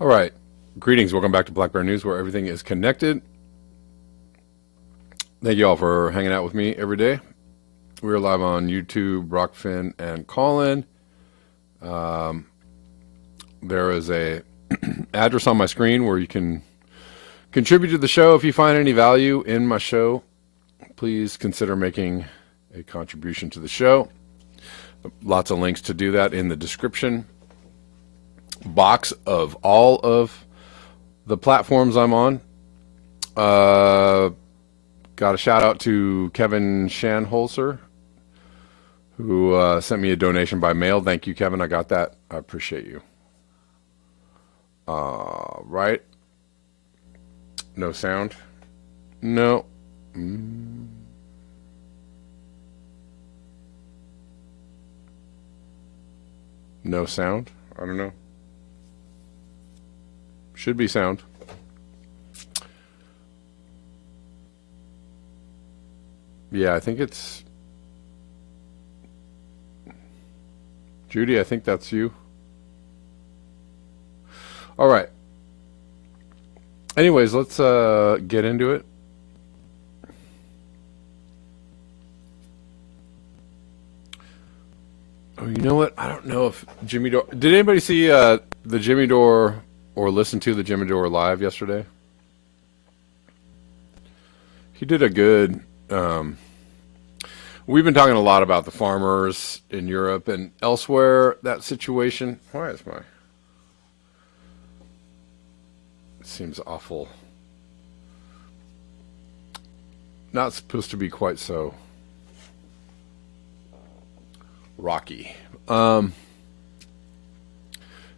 All right. Greetings. Welcome back to Black Bear News, where everything is connected. Thank you all for hanging out with me every day. We're live on YouTube, Rockfin, and Callin. There is a address on my screen where you can contribute to the show. If you find any value in my show, please consider making a contribution to the show. Lots of links to do that in the description box of all of the platforms I'm on. Got a shout out to Kevin Shanholzer, who sent me a donation by mail. Thank you, Kevin. I got that. I appreciate you. Right. No sound. No. No sound. I don't know. Should be sound. Yeah, I think it's Judy. I think that's you. All right. Anyways, let's get into it. Oh, you know what? I don't know if Jimmy Dore. Did anybody see the Jimmy Dore or listen to the Jimmy Dore live yesterday? He did a good. We've been talking a lot about the farmers in Europe and elsewhere. That situation. Why is my? It seems awful. Not supposed to be quite so rocky.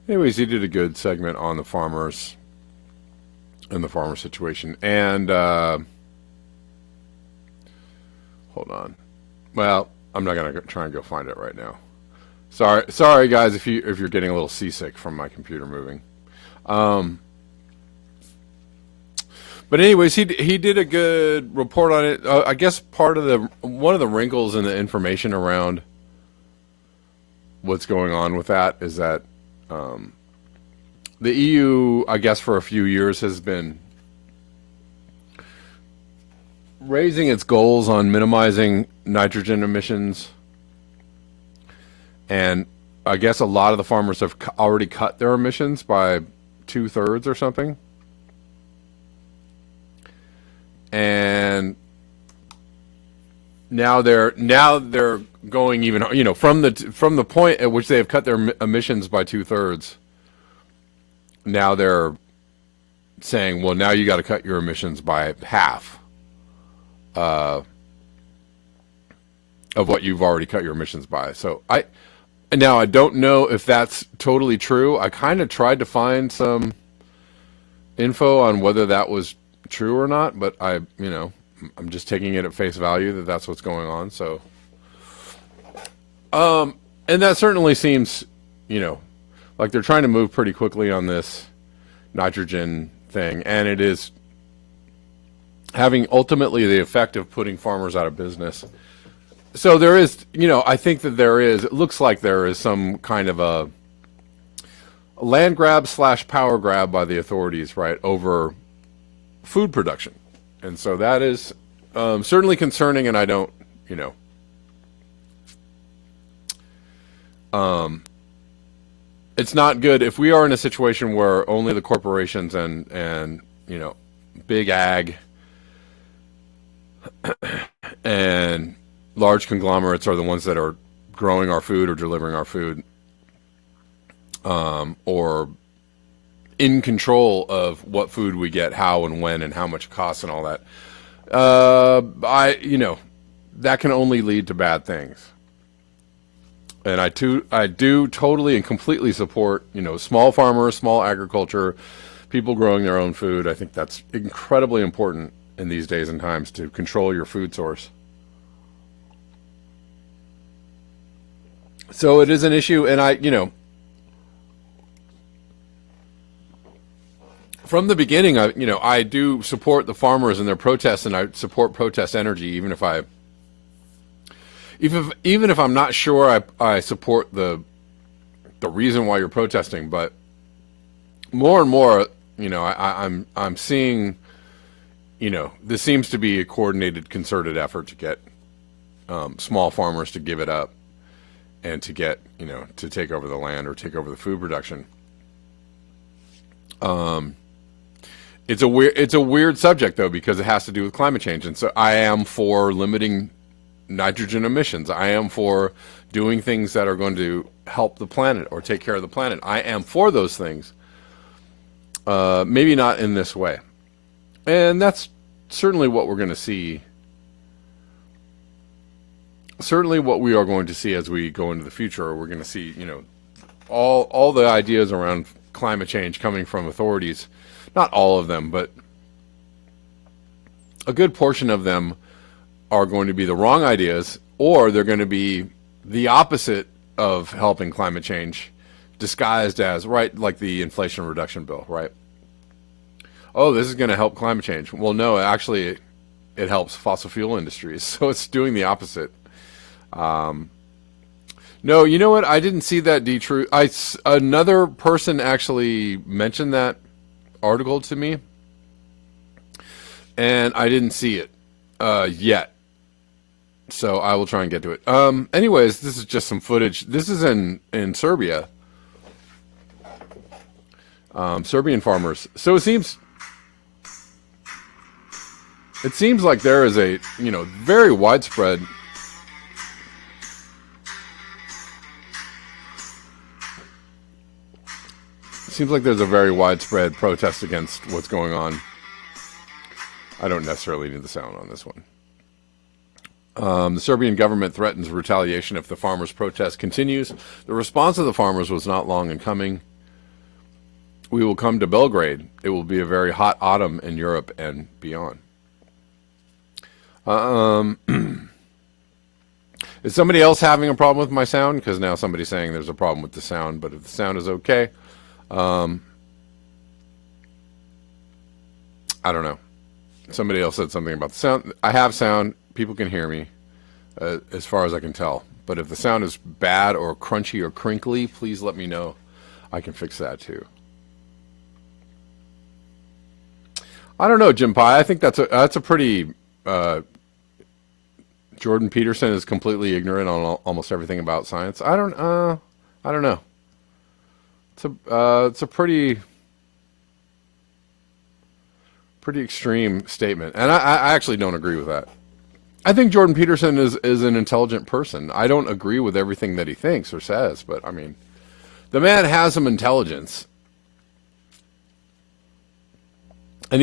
Anyways, he did a good segment on the farmers and the farmer situation. And hold on. Well, I'm not gonna try and go find it right now. Sorry, guys, if you're getting a little seasick from my computer moving. But anyways, he did a good report on it. I guess one of the wrinkles in the information around what's going on with that is that the EU, I guess, for a few years has been raising its goals on minimizing nitrogen emissions, and I guess a lot of the farmers have already cut their emissions by 2/3 or something. And now they're going even, from the point at which they have cut their emissions by 2/3. Now they're saying, well, now you got to cut your emissions by half of what you've already cut your emissions by. So I don't know if that's totally true. I kind of tried to find some info on whether that was true or not, but I'm just taking it at face value that that's what's going on. So, and that certainly seems, like they're trying to move pretty quickly on this nitrogen thing, and it is having ultimately the effect of putting farmers out of business. So there is, I think that it looks like there is some kind of a land grab / power grab by the authorities, right, over food production. And so that is certainly concerning, and I don't, it's not good if we are in a situation where only the corporations and big ag and large conglomerates are the ones that are growing our food or delivering our food, or in control of what food we get, how and when, and how much it costs and all that. That can only lead to bad things. And I do totally and completely support, small farmers, small agriculture, people growing their own food. I think that's incredibly important in these days and times to control your food source. So it is an issue, and from the beginning, I do support the farmers and their protests, and I support protest energy, even if I'm not sure I support the reason why you're protesting. But more and more, I'm seeing, this seems to be a coordinated, concerted effort to get small farmers to give it up and to get, to take over the land or take over the food production. It's a weird subject though, because it has to do with climate change. And so I am for limiting nitrogen emissions. I am for doing things that are going to help the planet or take care of the planet. I am for those things. Maybe not in this way. And that's certainly what we're going to see. Certainly what we are going to see as we go into the future. We're going to see, all the ideas around climate change coming from authorities. Not all of them, but a good portion of them are going to be the wrong ideas, or they're going to be the opposite of helping climate change, disguised as, right, like the Inflation Reduction Bill, right? Oh, this is going to help climate change. Well, no, actually, it helps fossil fuel industries, so it's doing the opposite. No, you know what? I didn't see that another person actually mentioned that article to me, and I didn't see it yet. So I will try and get to it. Anyways, this is just some footage. This is in Serbia. Serbian farmers. So it seems like there is a, very widespread seems like there's a very widespread protest against what's going on. I don't necessarily need the sound on this one. The Serbian government threatens retaliation if the farmers' protest continues. The response of the farmers was not long in coming. We will come to Belgrade. It will be a very hot autumn in Europe and beyond. Is somebody else having a problem with my sound? Because now somebody's saying there's a problem with the sound, but if the sound is okay, I don't know. Somebody else said something about the sound. I have sound. People can hear me, as far as I can tell. But if the sound is bad or crunchy or crinkly, please let me know. I can fix that too. I don't know, Jim Pye. I think that's a pretty. Jordan Peterson is completely ignorant on almost everything about science. I don't know. It's a pretty extreme statement, and I actually don't agree with that. I think Jordan Peterson is an intelligent person. I don't agree with everything that he thinks or says, but I mean, the man has some intelligence. And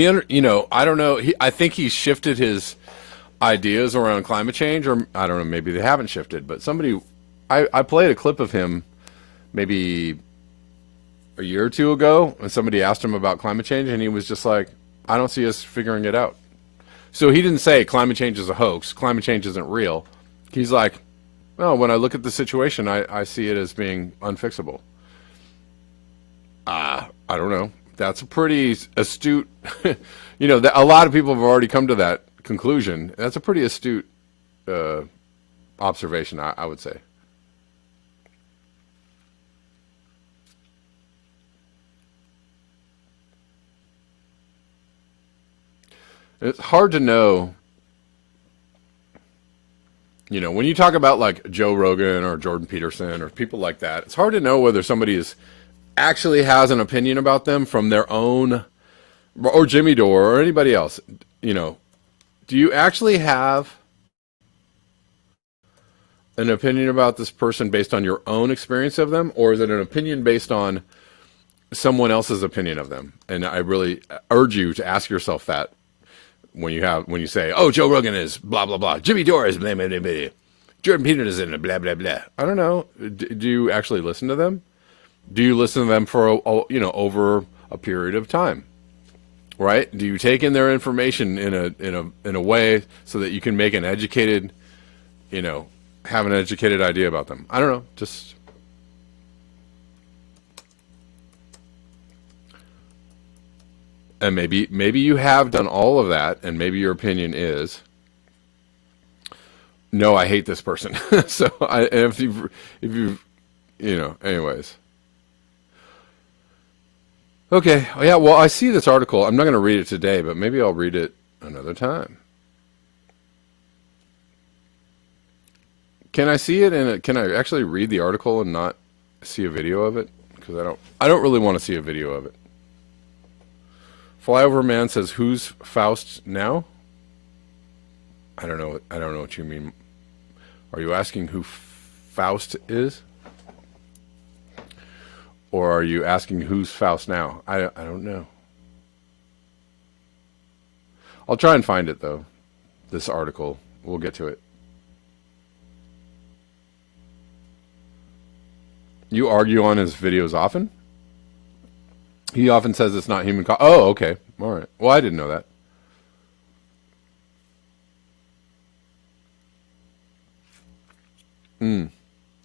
I don't know. I think he's shifted his ideas around climate change, or I don't know, maybe they haven't shifted. But I played a clip of him maybe a year or two ago, and somebody asked him about climate change, and he was just like, I don't see us figuring it out. So he didn't say climate change is a hoax, climate change isn't real. He's like, well, when I look at the situation, I see it as being unfixable. I don't know. That's a pretty astute, a lot of people have already come to that conclusion. That's a pretty astute observation, I would say. It's hard to know, when you talk about like Joe Rogan or Jordan Peterson or people like that, it's hard to know whether somebody actually has an opinion about them from their own, or Jimmy Dore or anybody else. Do you actually have an opinion about this person based on your own experience of them, or is it an opinion based on someone else's opinion of them? And I really urge you to ask yourself that when you say, oh, Joe Rogan is blah blah blah, Jimmy Dore is blah blah blah, blah. Jordan Peterson is in blah blah blah. I don't know. Do you actually listen to them? Do you listen to them for over a period of time? Right? Do you take in their information in a way so that you can make an educated, have an educated idea about them? I don't know. Just and maybe you have done all of that, and maybe your opinion is, no, I hate this person. So if you anyways. Okay. Oh, yeah. Well, I see this article. I'm not going to read it today, but maybe I'll read it another time. Can I see it? And can I actually read the article and not see a video of it? Because I don't really want to see a video of it. Flyover Man says, "Who's Faust now?" I don't know. I don't know what you mean. Are you asking who Faust is? Or are you asking who's Faust now? I don't know. I'll try and find it, though. This article. We'll get to it. You argue on his videos often? He often says it's not human. Oh, okay. All right. Well, I didn't know that.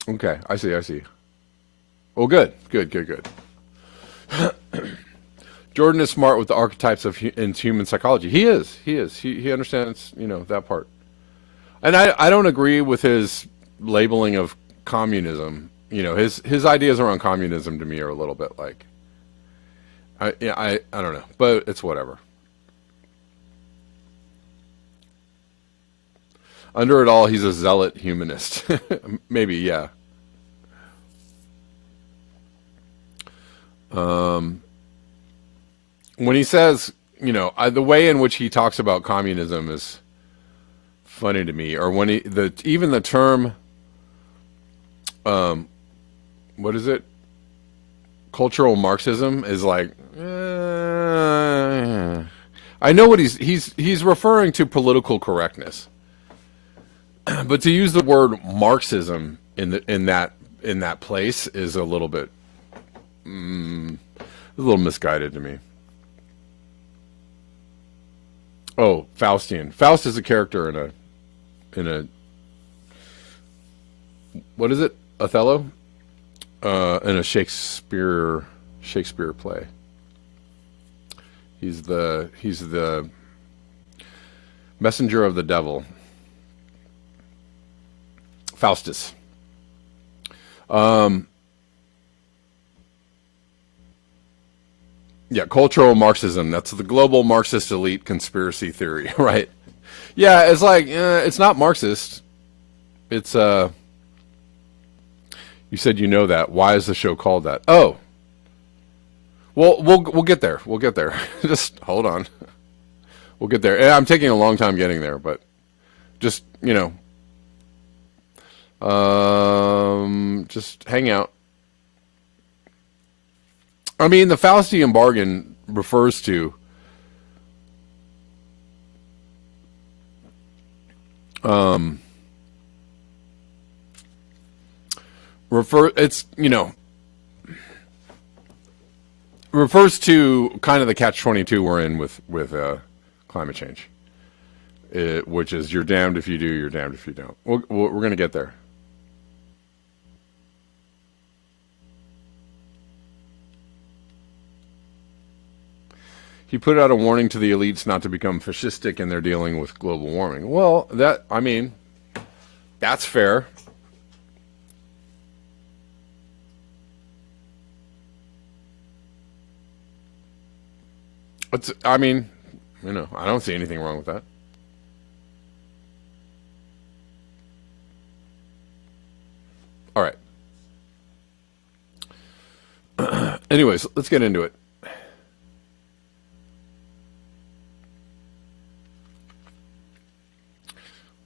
Okay. I see. I see. Well, good. Good, good, good. Jordan is smart with the archetypes of in human psychology. He is. He is. He understands, that part. And I don't agree with his labeling of communism. His ideas around communism to me are a little bit like, I don't know, but it's whatever. Under it all, he's a zealot humanist. Maybe, yeah. When he says, the way in which he talks about communism is funny to me. Or when even the term, what is it? Cultural Marxism is like, I know what he's referring to political correctness, but to use the word Marxism in that place is a little bit, a little misguided to me. Oh, Faustian. Faust is a character in a what is it? Othello? In a Shakespeare play. He's the messenger of the devil. Faustus. Yeah, cultural Marxism. That's the global Marxist elite conspiracy theory, right? Yeah, it's like it's not Marxist. It's You said you know that. Why is the show called that? Oh, well, we'll get there. We'll get there. Just hold on. We'll get there. I'm taking a long time getting there, but just just hang out. I mean, the Faustian Bargain refers to refers to kind of the catch-22 we're in with climate change, which is you're damned if you do, you're damned if you don't. We're going to get there. He put out a warning to the elites not to become fascistic in their dealing with global warming. Well, that's fair. I don't see anything wrong with that. All right. Anyways, let's get into it.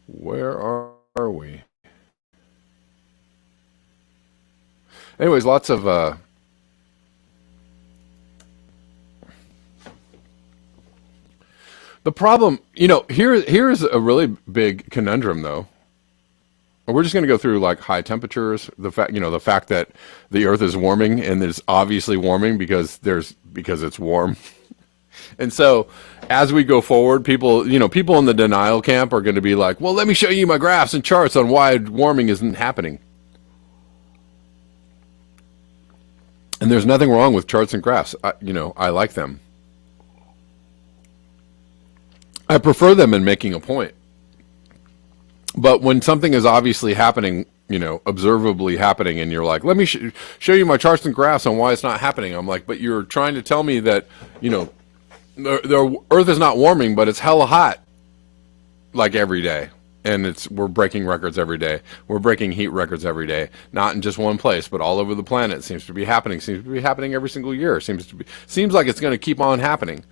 Where are we? Anyways, lots of the problem, here's a really big conundrum though. We're just going to go through like high temperatures, the fact that the earth is warming and it's obviously warming because it's warm. And so as we go forward, people in the denial camp are going to be like, well, let me show you my graphs and charts on why warming isn't happening. And there's nothing wrong with charts and graphs. I like them. I prefer them in making a point. But when something is obviously happening observably happening, and you're like, let me show you my charts and graphs on why it's not happening. I'm like, but you're trying to tell me that, the Earth is not warming, but it's hella hot, like every day. And we're breaking records every day. We're breaking heat records every day, not in just one place, but all over the planet. It seems to be happening. Seems to be happening every single year. Seems like it's going to keep on happening.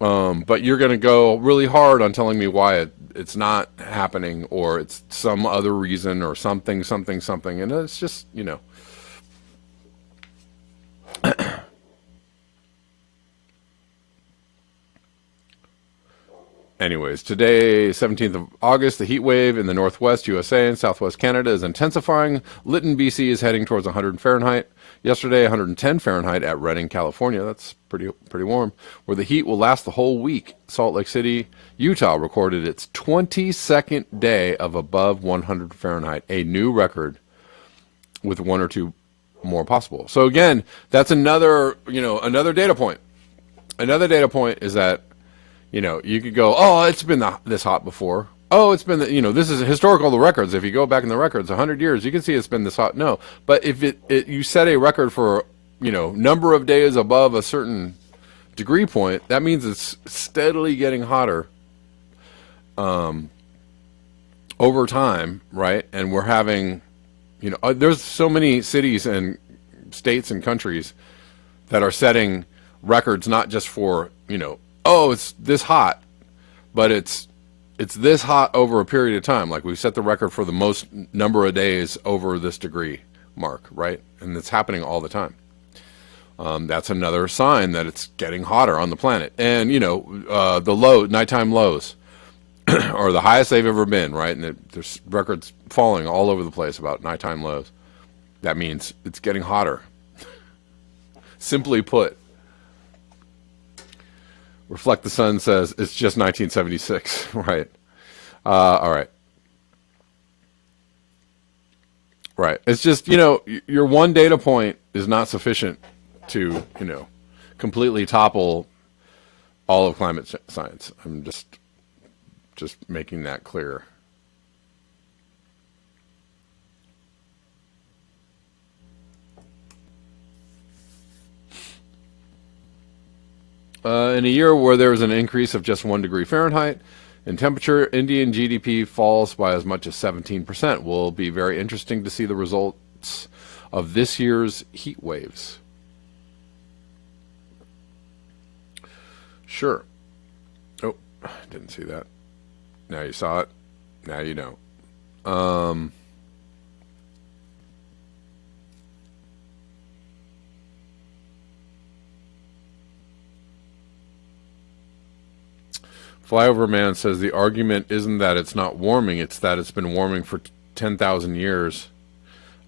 But you're going to go really hard on telling me why it's not happening, or it's some other reason, or something, and it's just, Anyways, today, 17th of August, the heat wave in the northwest USA and southwest Canada is intensifying. Lytton, BC is heading towards 100 Fahrenheit. Yesterday, 110 Fahrenheit at Redding, California. That's pretty warm. Where the heat will last the whole week. Salt Lake City, Utah recorded its 22nd day of above 100 Fahrenheit, a new record with one or two more possible. So again, that's another data point. Another data point is that, you could go, oh, it's been this hot before. Oh, it's been, this is historical, the records. If you go back in the records 100 years, you can see it's been this hot. No, but if you set a record for, number of days above a certain degree point, that means it's steadily getting hotter over time, right? And we're having, there's so many cities and states and countries that are setting records, not just for, oh, it's this hot, but it's this hot over a period of time. Like, we've set the record for the most number of days over this degree mark, right? And it's happening all the time. That's another sign that it's getting hotter on the planet. And, the nighttime lows are the highest they've ever been, right? And there's records falling all over the place about nighttime lows. That means it's getting hotter. Simply put. Reflect the Sun says it's just 1976, right? All right. Right. It's just, your one data point is not sufficient to, completely topple all of climate science. I'm just making that clear. In a year where there is an increase of just 1 degree Fahrenheit in temperature, Indian GDP falls by as much as 17%. Will be very interesting to see the results of this year's heat waves. Sure. Oh, didn't see that. Now you saw it. Now you know. Flyover Man says the argument isn't that it's not warming, it's that it's been warming for 10,000 years.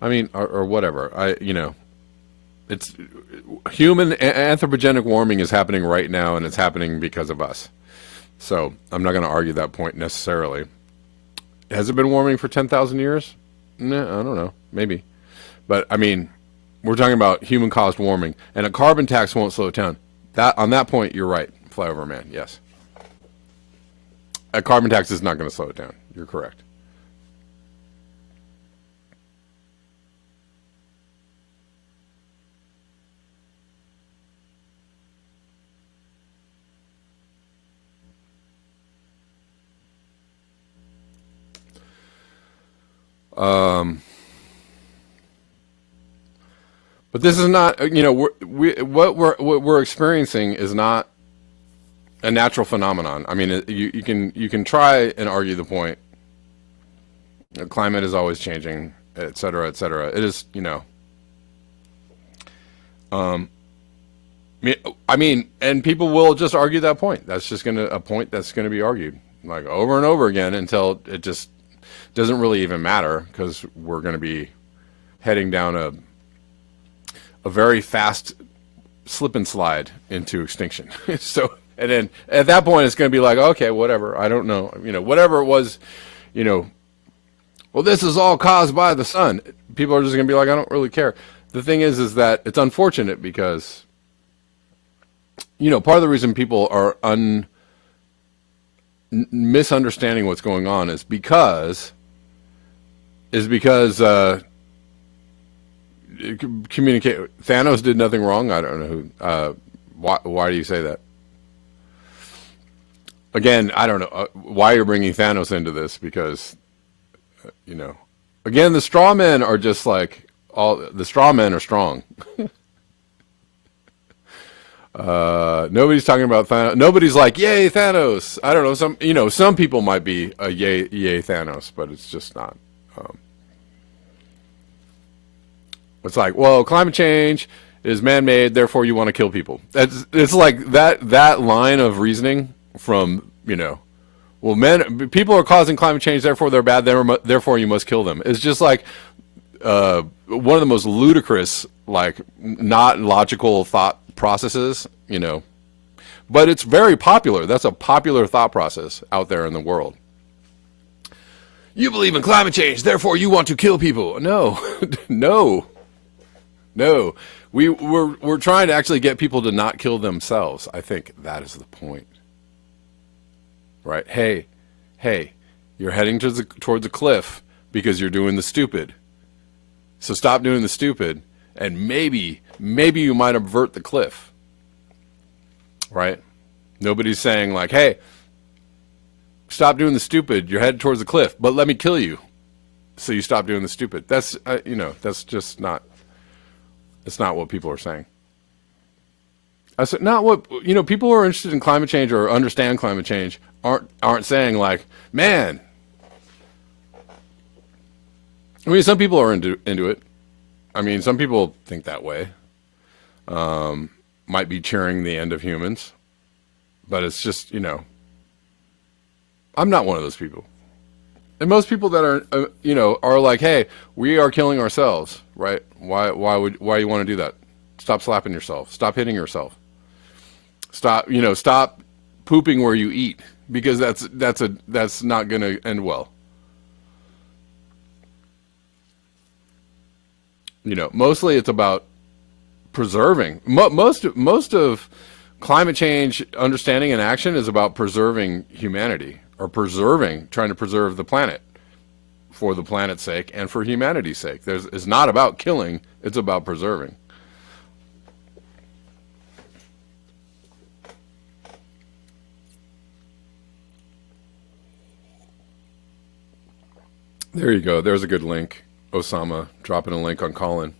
I mean, or whatever. It's human anthropogenic warming is happening right now, and it's happening because of us. So I'm not going to argue that point necessarily. Has it been warming for 10,000 years? No, I don't know. Maybe. But, I mean, we're talking about human-caused warming, and a carbon tax won't slow it down. On that point, you're right, Flyover Man, yes. A carbon tax is not going to slow it down. You're correct. But this is not, what we're experiencing is not a natural phenomenon. I mean, you can try and argue the point. The climate is always changing, et cetera, et cetera. It is, I mean, and people will just argue that point. That's just a point that's going to be argued like over and over again until it just doesn't really even matter, because we're going to be heading down a very fast slip and slide into extinction. So, and then at that point, it's going to be like, okay, whatever. I don't know. Whatever it was, well, this is all caused by the sun. People are just going to be like, I don't really care. The thing is that it's unfortunate because, part of the reason people are misunderstanding what's going on is because is because communicate. Thanos did nothing wrong. I don't know who. Why do you say that? Again, I don't know why you're bringing Thanos into this because, you know, again, the straw men are just like all the straw men are strong. Nobody's talking about Thanos. Nobody's like, yay, Thanos. I don't know. Some people might be a yay Thanos, but it's just not. It's like, well, climate change is man-made, therefore you want to kill people. It's like that line of reasoning from, well, people are causing climate change, therefore they're bad, therefore you must kill them. It's just like one of the most ludicrous, like, not logical thought processes, but it's very popular. That's a popular thought process out there in the world. You believe in climate change, therefore you want to kill people. No, no. We're trying to actually get people to not kill themselves. I think that is the point. Right? Hey, you're heading towards a cliff because you're doing the stupid. So stop doing the stupid, and maybe you might avert the cliff. Right? Nobody's saying like, hey, stop doing the stupid. You're headed towards the cliff, but let me kill you, so you stop doing the stupid. That's that's just not. It's not what people are saying. I said not what people who are interested in climate change or understand climate change aren't saying like, man. I mean, some people are into it. I mean, some people think that way. Might be cheering the end of humans, but it's just I'm not one of those people. And most people that are are like, hey, we are killing ourselves, right? Why you want to do that? Stop slapping yourself. Stop hitting yourself. Stop pooping where you eat, because that's not going to end well. Mostly it's about preserving. Most of climate change understanding and action is about preserving humanity, or trying to preserve the planet for the planet's sake and for humanity's sake. It's not about killing, it's about preserving. There you go. There's a good link. Osama dropping a link on Colin.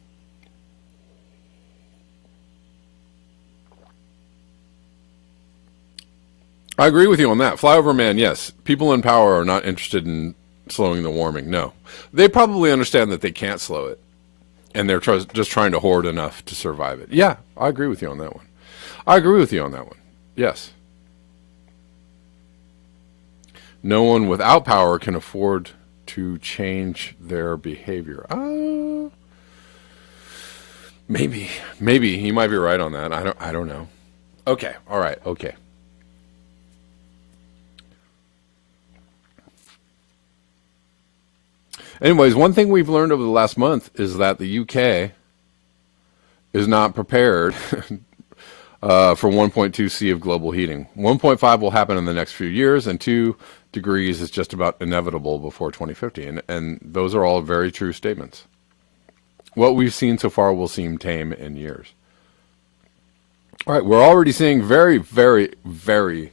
I agree with you on that. Flyover man, yes. People in power are not interested in slowing the warming. No. They probably understand that they can't slow it, and they're just trying to hoard enough to survive it. Yeah, I agree with you on that one. Yes. No one without power can afford to change their behavior. Maybe he might be right on that. I don't know. Okay. All right. Okay. Anyways, one thing we've learned over the last month is that the UK is not prepared for 1.2 C of global heating. 1.5 will happen in the next few years, and 2 degrees is just about inevitable before 2050. And those are all very true statements. What we've seen so far will seem tame in years. All right, we're already seeing very, very, very,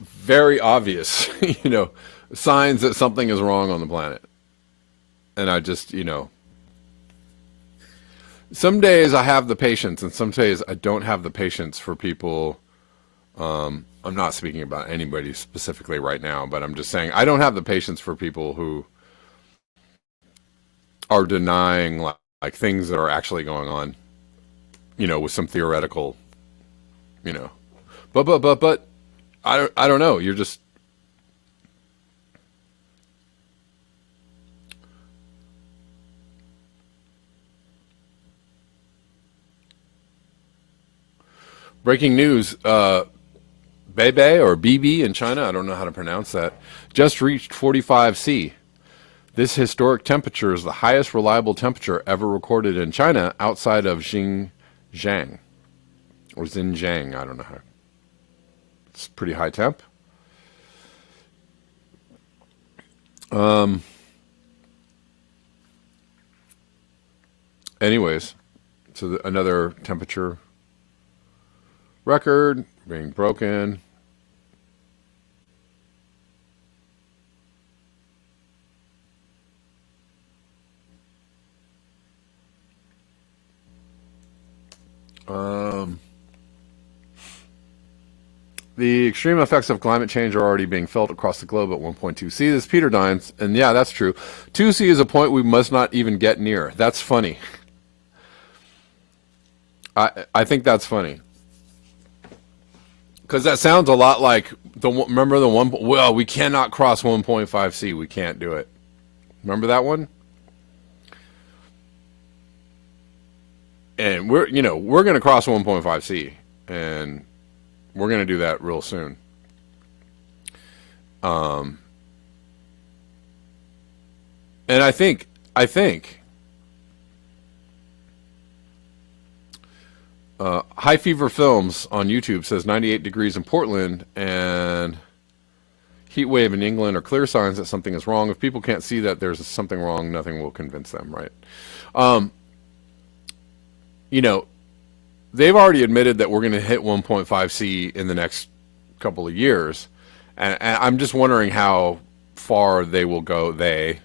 very obvious, signs that something is wrong on the planet. And I just, some days I have the patience, and some days I don't have the patience for people. I'm not speaking about anybody specifically right now, but I'm just saying I don't have the patience for people who are denying like things that are actually going on, with some theoretical, but I don't know. You're just. Breaking news, Beibei or BB in China, I don't know how to pronounce that, just reached 45 C. This historic temperature is the highest reliable temperature ever recorded in China outside of Xinjiang. Or Xinjiang, I don't know how. It's pretty high temp. anyways, so another temperature record being broken. The extreme effects of climate change are already being felt across the globe at 1.2 C. This is Peter Dines, and yeah, that's true. 2 C is a point we must not even get near. That's funny. I think that's funny. Because that sounds a lot like, remember the one, well, we cannot cross 1.5 C. We can't do it. Remember that one? And we're going to cross 1.5 C. And we're going to do that real soon. And I think High Fever Films on YouTube says 98 degrees in Portland and heat wave in England are clear signs that something is wrong. If people can't see that there's something wrong, nothing will convince them, right? They've already admitted that we're going to hit 1.5 C in the next couple of years. And I'm just wondering how far they will go, the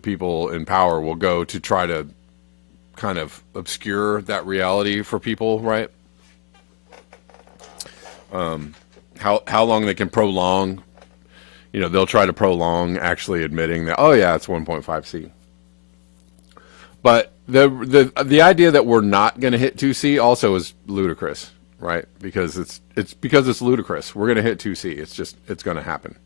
people in power will go to try to kind of obscure that reality for people, right? How long they can prolong, they'll try to prolong actually admitting that, oh yeah, it's 1.5 C. But the idea that we're not going to hit 2C also is ludicrous, right? Because it's ludicrous. We're going to hit 2C. It's going to happen.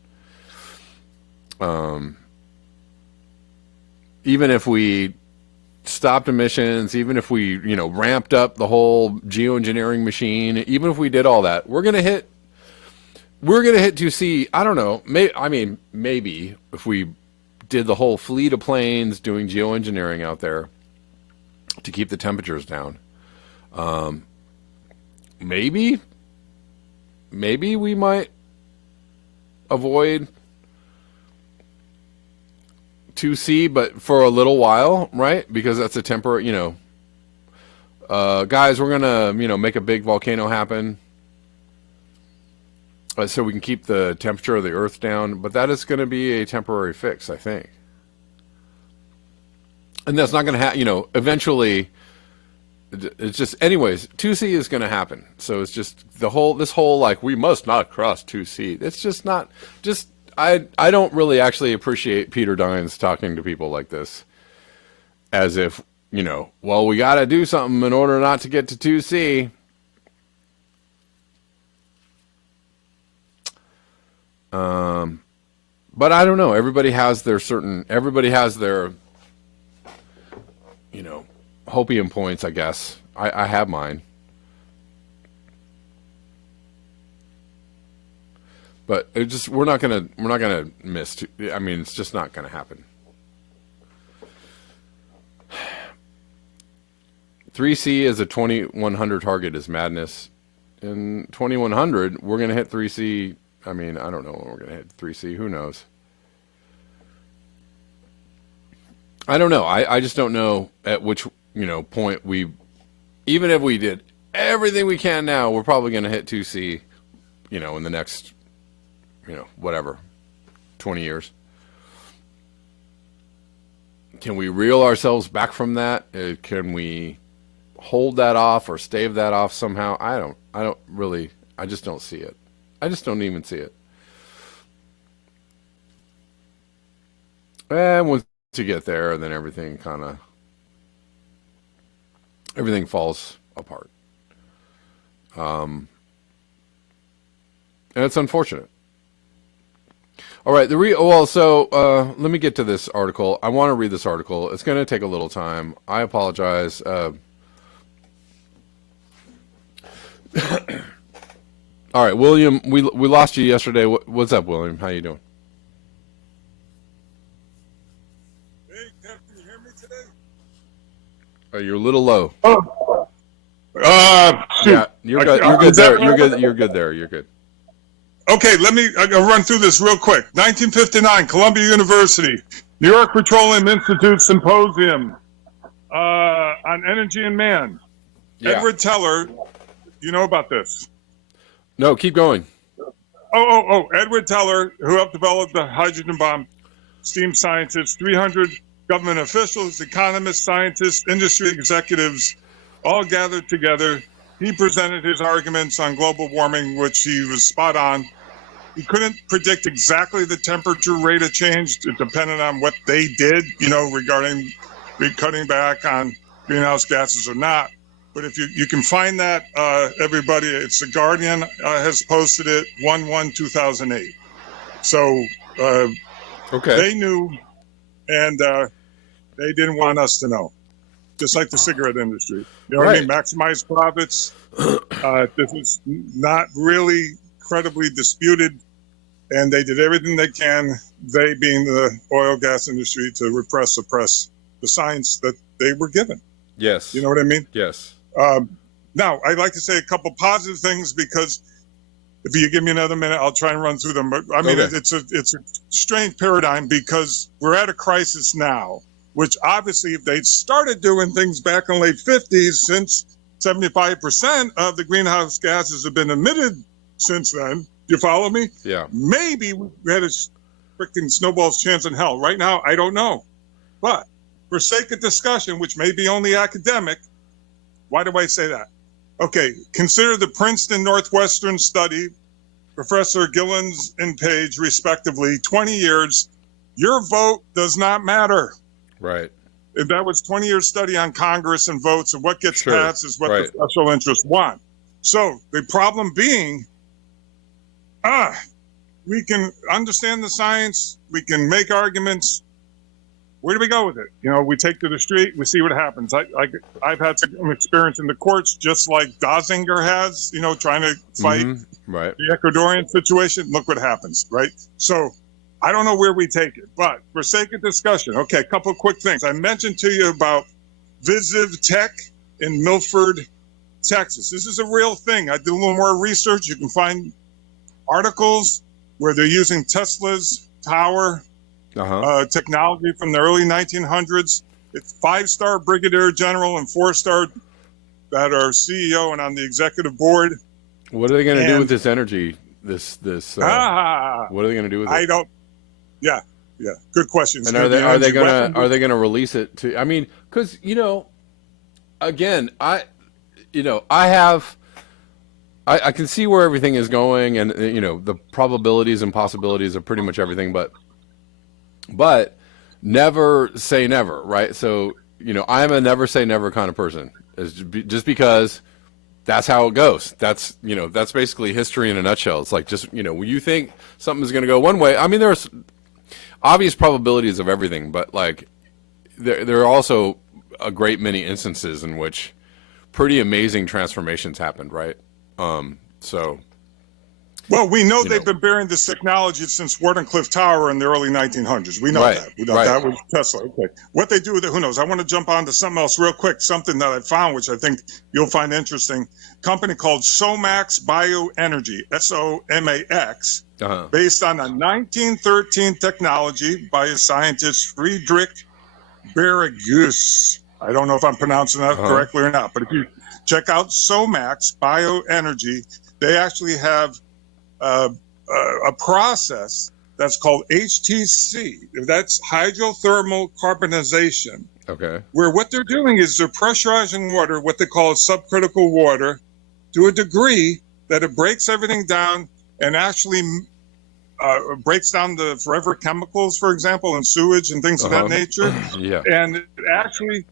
Even if we stopped emissions, even if we ramped up the whole geoengineering machine, even if we did all that, we're going to hit 2C. I don't know. Maybe if we did the whole fleet of planes doing geoengineering out there to keep the temperatures down. Maybe we might avoid 2C, but for a little while, right? Because that's a temporary, guys, we're going to, make a big volcano happen so we can keep the temperature of the earth down. But that is going to be a temporary fix, I think. And that's not going to happen, eventually, it's just, anyways, 2C is going to happen. So it's just this whole, like, we must not cross 2C. It's just not, I don't really actually appreciate Peter Dines talking to people like this as if, well, we got to do something in order not to get to 2C. But I don't know. Everybody has their hopium points, I guess. I have mine. But we're not gonna miss. It's just not gonna happen. 3C as a 2100 target is madness. In 2100, we're gonna hit 3C. I don't know when we're gonna hit 3C. Who knows? I don't know. I just don't know at which point even if we did everything we can now, we're probably gonna hit 2C. In the next. 20 years. Can we reel ourselves back from that? Can we hold that off or stave that off somehow? I just don't see it. I just don't even see it. And once you get there, then everything falls apart. And it's unfortunate. All right, let me get to this article. I want to read this article. It's going to take a little time. I apologize. All right, William, we lost you yesterday. What's up, William? How you doing? Hey, Kev, can you hear me today? You're a little low. Shoot. Yeah, you're good. You're good there. You're good there. You're good. Okay, I'll run through this real quick. 1959, Columbia University, New York Petroleum Institute Symposium. on energy and man. Yeah. Edward Teller, you know about this? No, keep going. Edward Teller, who helped develop the hydrogen bomb, steam scientists, 300 government officials, economists, scientists, industry executives, all gathered together. He presented his arguments on global warming, which he was spot on. He couldn't predict exactly the temperature rate of change. It depended on what they did, regarding cutting back on greenhouse gases or not. But if you can find that, everybody, it's The Guardian has posted it, 1/1/2008. So Okay. they knew, and they didn't want us to know. Just like the cigarette industry. You know what I mean? Maximize profits. This is not really credibly disputed. And they did everything they can, they being the oil gas industry, to suppress the science that they were given. Yes. You know what I mean? Yes. Now, I'd like to say a couple positive things, because if you give me another minute, I'll try and run through them. But I mean, Okay. it's a strange paradigm, because we're at a crisis now, which obviously if they'd started doing things back in the late 50s, since 75% of the greenhouse gases have been emitted since then, you follow me? Yeah. Maybe we had a freaking snowball's chance in hell. Right now, I don't know. But for sake of discussion, which may be only academic, why do I say that? Okay, consider the Princeton Northwestern study, Professor Gillens and Page, respectively, 20 years. Your vote does not matter. Right. If that was 20 years study on Congress and votes, and what gets passed is what the special interests want. So the problem being, we can understand the science, we can make arguments. Where do we go with it? We take to the street, we see what happens. I've had some experience in the courts, just like Dozinger has, trying to fight the Ecuadorian situation. Look what happens, right? So I don't know where we take it, but for sake of discussion, okay, a couple of quick things. I mentioned to you about Visiv Tech in Milford, Texas. This is a real thing. I did a little more research. You can find articles where they're using Tesla's tower technology from the early 1900s. It's 5-star brigadier general and 4-star that are CEO and on the executive board. What are they going to do with this energy? What are they going to do with it? I don't. Yeah. Good questions. And are they going to release it to? I mean, because again, I can see where everything is going, and the probabilities and possibilities of pretty much everything, but never say never, right? So I'm a never say never kind of person, just because that's how it goes. That's that's basically history in a nutshell. It's like, just when you think something's going to go one way, I mean, there's obvious probabilities of everything, but like there are also a great many instances in which pretty amazing transformations happened, right? Well, we know they've been burying this technology since Wardenclyffe Tower in the early 1900s. We know that. We know that was Tesla. Okay. What they do with it, who knows? I want to jump on to something else real quick, something that I found, which I think you'll find interesting. A company called Somax Bioenergy, SOMAX, based on a 1913 technology by a scientist, Friedrich Barragus. I don't know if I'm pronouncing that correctly or not, but if you check out Somax Bioenergy, they actually have a process that's called HTC. That's hydrothermal carbonization. Okay. Where what they're doing is they're pressurizing water, what they call subcritical water, to a degree that it breaks everything down and actually breaks down the forever chemicals, for example, in sewage and things of that nature. And it actually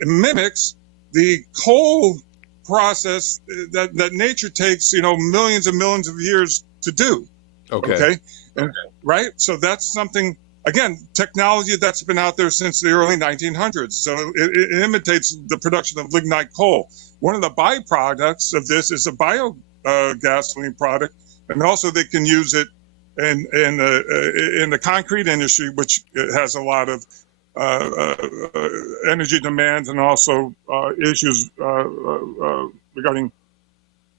mimics the coal process that nature takes, millions and millions of years to do. Okay. And, right. So that's something, again, technology that's been out there since the early 1900s. So it imitates the production of lignite coal. One of the byproducts of this is a biogasoline product, and also they can use it in the concrete industry, which has a lot of energy demands and also issues regarding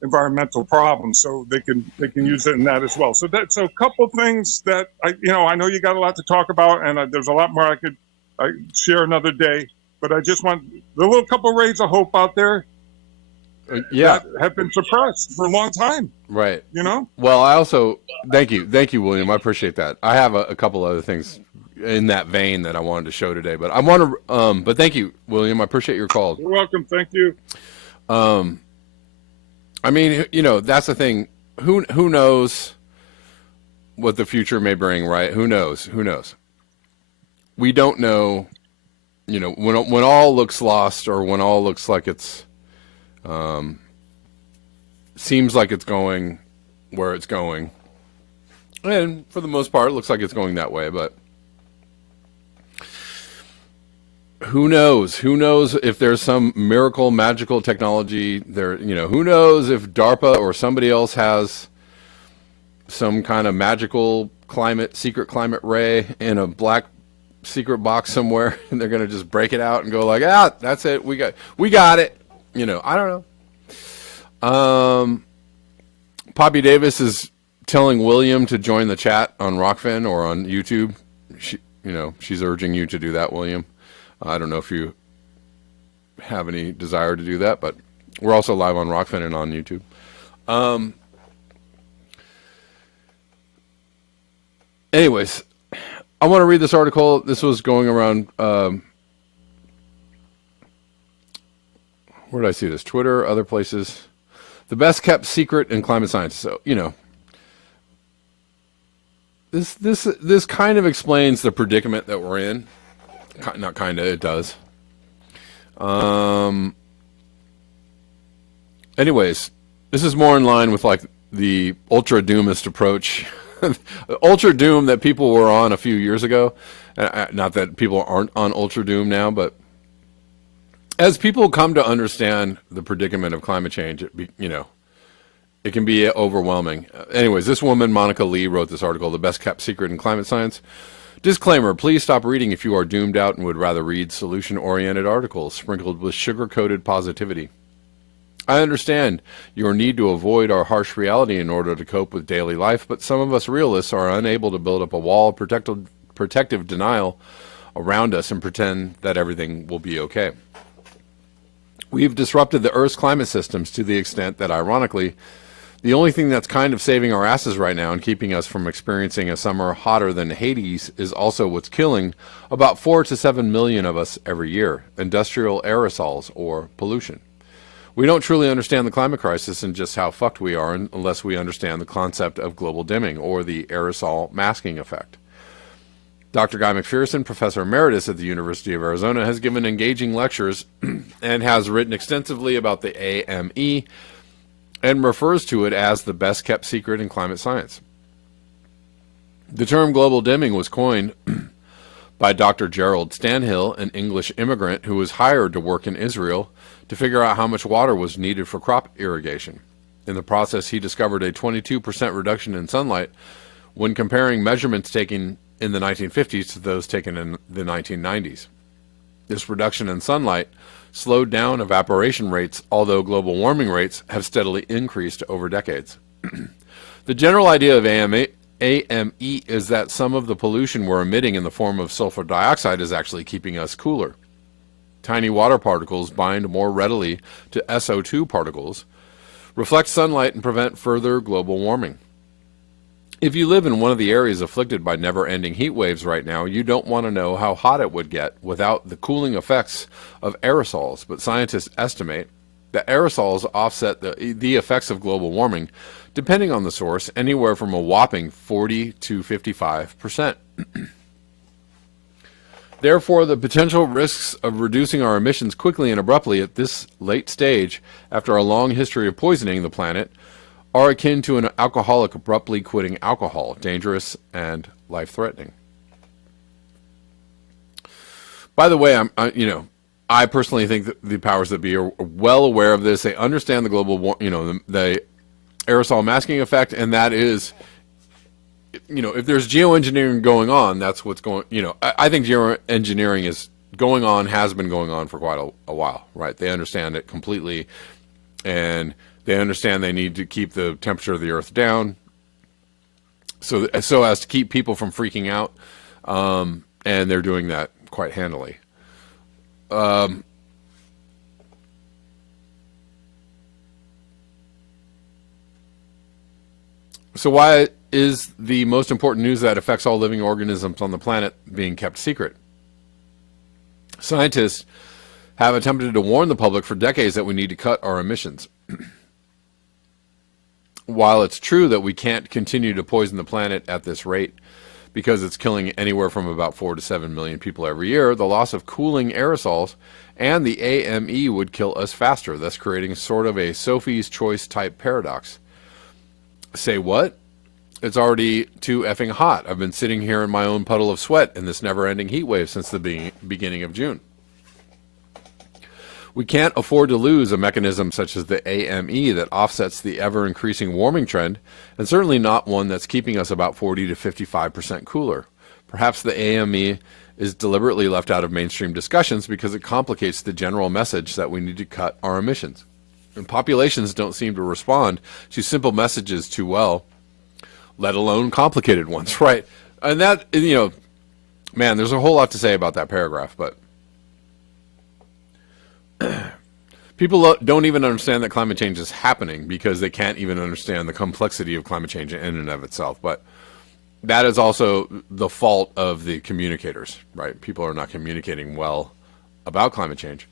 environmental problems. So they can use it in that as well. So a couple things that I know you got a lot to talk about, and there's a lot more I could share another day. But I just want the little couple rays of hope out there Yeah, that have been suppressed for a long time. right. You know? Well, I also thank you, William. I appreciate that. I have a couple other things in that vein that I wanted to show today, but I want to. But thank you, William. I appreciate your call. You're welcome. Thank you. I mean, that's the thing. Who knows what the future may bring, right? Who knows? Who knows? We don't know. When all looks lost, or when all looks like it's seems like it's going where it's going, and for the most part, it looks like it's going that way. But who knows? Who knows if there's some miracle, magical technology there? Who knows if DARPA or somebody else has some kind of magical secret climate ray in a black secret box somewhere, and they're gonna just break it out and go like, that's it. We got it. I don't know. Poppy Davis is telling William to join the chat on Rockfin or on YouTube. She's urging you to do that, William. I don't know if you have any desire to do that, but we're also live on Rockfin and on YouTube. Anyways, I want to read this article. This was going around, where did I see this? Twitter, other places. The best kept secret in climate science. So, this kind of explains the predicament that we're in. Not kind of, it does. Anyways, this is more in line with like the ultra doomist approach. Ultra doom that people were on a few years ago. Not that people aren't on ultra doom now, but as people come to understand the predicament of climate change, it can be overwhelming. Anyways, this woman, Monica Lee, wrote this article, The Best Kept Secret in Climate Science. Disclaimer, please stop reading if you are doomed out and would rather read solution-oriented articles sprinkled with sugar-coated positivity. I understand your need to avoid our harsh reality in order to cope with daily life, but some of us realists are unable to build up a wall of protective denial around us and pretend that everything will be okay. We've disrupted the Earth's climate systems to the extent that, ironically, the only thing that's kind of saving our asses right now and keeping us from experiencing a summer hotter than Hades is also what's killing about 4 to 7 million of us every year, industrial aerosols or pollution. We don't truly understand the climate crisis and just how fucked we are unless we understand the concept of global dimming or the aerosol masking effect. Dr. Guy McPherson, Professor Emeritus at the University of Arizona, has given engaging lectures and has written extensively about the AME and refers to it as the best kept secret in climate science. The term global dimming was coined by Dr. Gerald Stanhill, an English immigrant who was hired to work in Israel to figure out how much water was needed for crop irrigation. In the process, he discovered a 22% reduction in sunlight when comparing measurements taken in the 1950s to those taken in the 1990s. This reduction in sunlight slowed down evaporation rates, although global warming rates have steadily increased over decades. The general idea of AME is that some of the pollution we're emitting in the form of sulfur dioxide is actually keeping us cooler. Tiny water particles bind more readily to SO2 particles, reflect sunlight, and prevent further global warming. If you live in one of the areas afflicted by never-ending heat waves right now, you don't want to know how hot it would get without the cooling effects of aerosols, but scientists estimate that aerosols offset the effects of global warming, depending on the source, anywhere from a whopping 40 to 55%. Therefore, the potential risks of reducing our emissions quickly and abruptly at this late stage, after a long history of poisoning the planet, are akin to an alcoholic abruptly quitting alcohol, dangerous and life-threatening. By the way, I personally think that the powers that be are well aware of this. They understand the global, the aerosol masking effect, and that is, if there's geoengineering going on, that's what's going. I think geoengineering is going on, has been going on for quite a while, right? They understand it completely, and they understand they need to keep the temperature of the Earth down, so as to keep people from freaking out, and they're doing that quite handily. So why is the most important news that affects all living organisms on the planet being kept secret? Scientists have attempted to warn the public for decades that we need to cut our emissions. While it's true that we can't continue to poison the planet at this rate because it's killing anywhere from about 4 to 7 million people every year, the loss of cooling aerosols and the AME would kill us faster, thus creating sort of a Sophie's Choice type paradox. Say what? It's already too effing hot. I've been sitting here in my own puddle of sweat in this never-ending heat wave since the beginning of June. We can't afford to lose a mechanism such as the AME that offsets the ever-increasing warming trend, and certainly not one that's keeping us about 40 to 55% cooler. Perhaps the AME is deliberately left out of mainstream discussions because it complicates the general message that we need to cut our emissions. And populations don't seem to respond to simple messages too well, let alone complicated ones, right? And that, man, there's a whole lot to say about that paragraph, but people don't even understand that climate change is happening because they can't even understand the complexity of climate change in and of itself. But that is also the fault of the communicators, right? People are not communicating well about climate change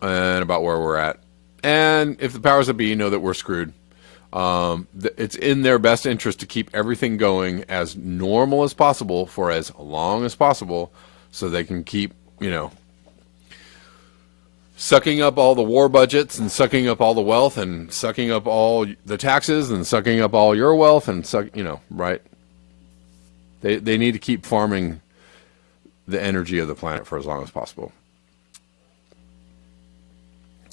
and about where we're at. And if the powers that be know that we're screwed, it's in their best interest to keep everything going as normal as possible for as long as possible so they can keep, sucking up all the war budgets and sucking up all the wealth and sucking up all the taxes and sucking up all your wealth and right? They need to keep farming the energy of the planet for as long as possible.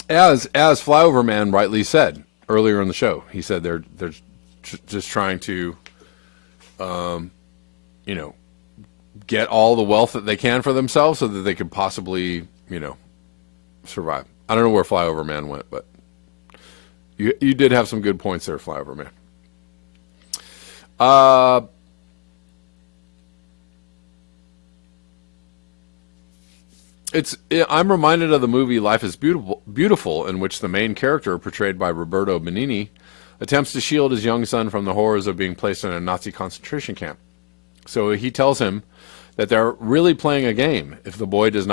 As Flyover Man rightly said earlier in the show, he said they're just trying to, get all the wealth that they can for themselves so that they could possibly, survive. I don't know where Flyover Man went, but you did have some good points there, Flyover Man. I'm reminded of the movie Life is Beautiful, in which the main character, portrayed by Roberto Benigni, attempts to shield his young son from the horrors of being placed in a Nazi concentration camp. So he tells him that they're really playing a game. If the boy does